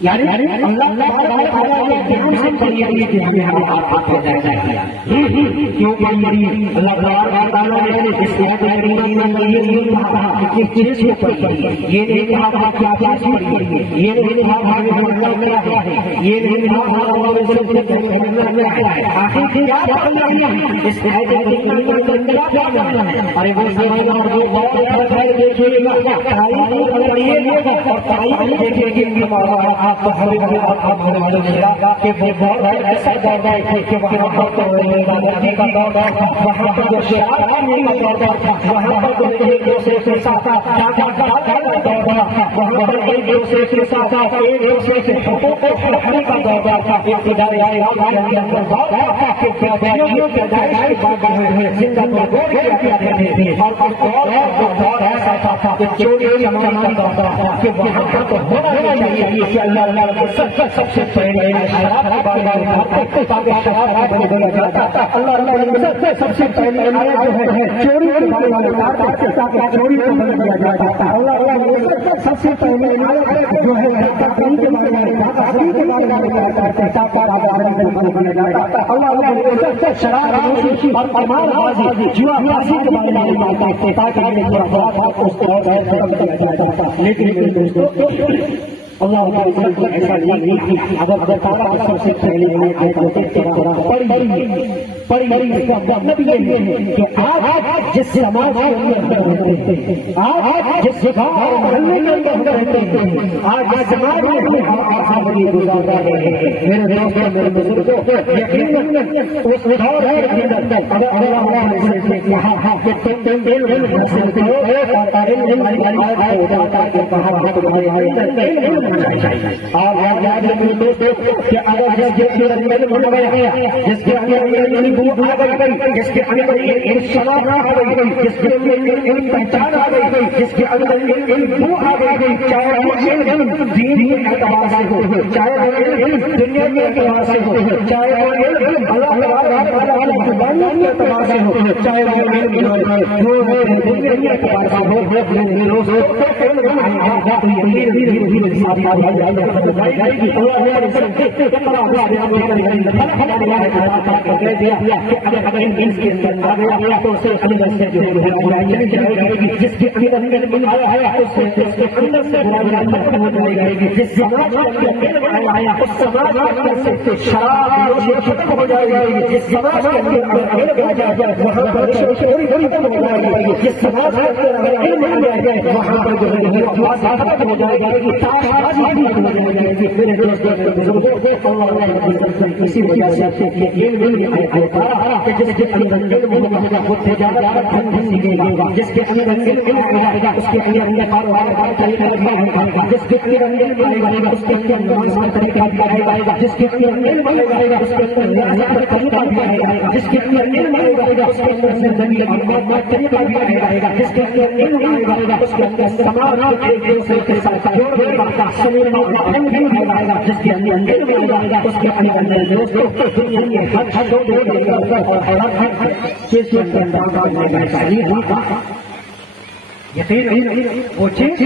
یعنی اللہ تعالیٰ کے ہم سے چاہیے کہ ہمیں آپ کو پیدا کیا کیونکہ اللہ تعالیٰ نے اس یہ کہا کہ چیز کو پڑھیے، یہ نہیں کہا کہ آپ کیا پڑھیے، یہ نہیں کہا کیا ہے، یہ نہیں کہا آخر کیا کرنا ہے اس ارے وہ سمجھنا اور جو بہت ہے دیکھیے گا تاریخ پڑھیے گا اور تاریخ دیکھیے گی آپ کہ وہ دور ہے ایسا دور ہے کہ وہاں پر کا دور ہے، وہاں پر جو شراب کا دور تھا، وہاں پر جو ایک دوسرے کے ساتھ وہاں پر ایک دوسرے کے ساتھ ایک دوسرے سے حقوق رکھنے کا دور تھا، ابتدائی دور ایسا تھا کہ چوری چمانا دور تھا کہ وہاں پر تو ہونا چاہیے کہ اللہ سب سے پہلے سب سے پہلے چوری کے بارے میں چوری کو بند کیا جاتا تھا، سب سے پہلے جو ہے کے بارے میں شراب اور کمال بازی جوا بازی کے بارے میں لیکن اللہ تعالیٰ ایسا نہیں اگر سب سے پہلے کہ آج جس سماج کے اندر رہتے ہیں، آج جس محلے کے اندر رہتے ہیں، آج جس سماج میں گزار رہے ہیں، میرے دوستوں میرے بزرگوں یقیناً اس دور ہے اگر اللہ نے کہا کہ تم علم حاصل کرو اور علم آپ یاد رکھیں دوستوں کہ اگر جس کے اندر جس کے اندر جس کے اندر شراب آ گئی، جس کے اندر علم پہچان آ گئی، جس کے اندر علم آ گئی، چاہے وہ علم دین کے اعتبار سے ہو، چاہے وہ علم دنیا کے اعتبار سے ہو، چاہے وہ علم اللہ کے اعتبار سے ہو، چاہے وہ علم دنیا کے اعتبار سے ہو، جس کے اندر آیا ہے اس کے اندر سے ختم ہو جائے گی، جس سماج کے آیا اس سماج سے شراب ختم ہو جائے گی، جس سماج کے اندر وہاں پر چوری ختم ہو جائے گی، جس سماج کے اندر وہاں پر ختم ہو جائے گی، اسی وجہ سے جس کے اندر جس کے اندر اس کے اندر کاروبار طریقہ جس کے اندر اس کے اندر طریقہ دیا گا، جس کے اندر اس کے اندر طریقہ دیا گا، جس کے اندر اس کے اندر زندگی طریقہ دیا جائے گا، جس کے اندر اس کے اندر سماج ایک دوسرے کے ساتھ جوڑنے کا جس کے اندر اس کے اندر دوستوں دنیا کے ہر چیز کے یقین وہ چیز